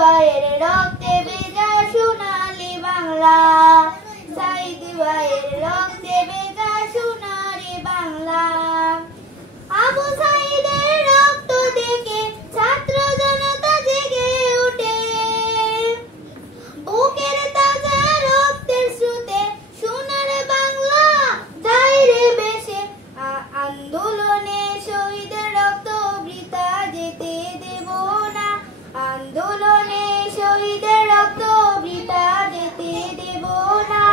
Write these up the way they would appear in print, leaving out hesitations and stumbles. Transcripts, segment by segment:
ভাইয়ের রক্তে ভেজা সোনালী বাংলা, সাইদ ভাইয়ের রক্তে ভেজা সোনালী বাংলা। আবু সাইদের রক্ত দেখে ছাত্র জনতা জেগে ওঠে, বুকের তাজা রক্তের স্রোতে সোনার বাংলা যায় রে ভেসে। আন্দোলনে শহীদের রক্ত বৃথা যেতে দেব না, আন্দোলনে শহীদের রক্ত বৃথা যেতে দেব না।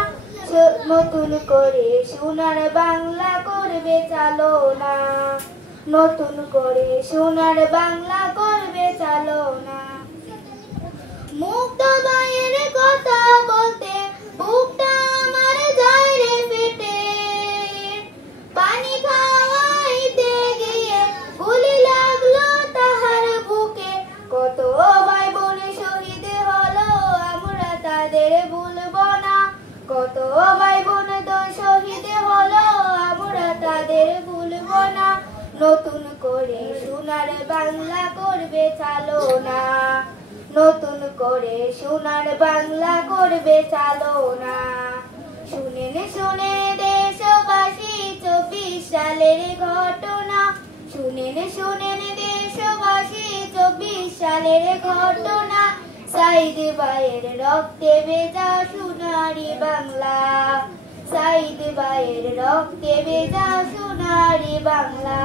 নতুন করে সোনার বাংলা করবে চালনা, নতুন করে সোনার বাংলা করবে চালনা। মুগ্ধ ভাইয়ের কথা বলতে বুকটা আমার যায় রে ফেটে, পানি খাওয়াইতে গিয়ে গুলি লাগলো তাহার বুকে। কত ভাই বোন শহীদ হলো আমরা তাদের ভুলবো না, কত ভাই বোন তো শহীদ হলো আমরা তাদের ভুলবো না। নতুন করে সোনার বাংলা করবে চালনা, নতুন করে সোনার বাংলা করবে চালনা। শুনেন শুনেন দেশবাসী 24 সালের ঘটনা, শুনেন শুনেন দেশবাসী 24 সালের ঘটনা। সাইদ ভাইয়ের রক্তে ভেজা সোনালী বাংলা, সাইদ ভাইয়ের রক্তে ভেজা সোনালী বাংলা।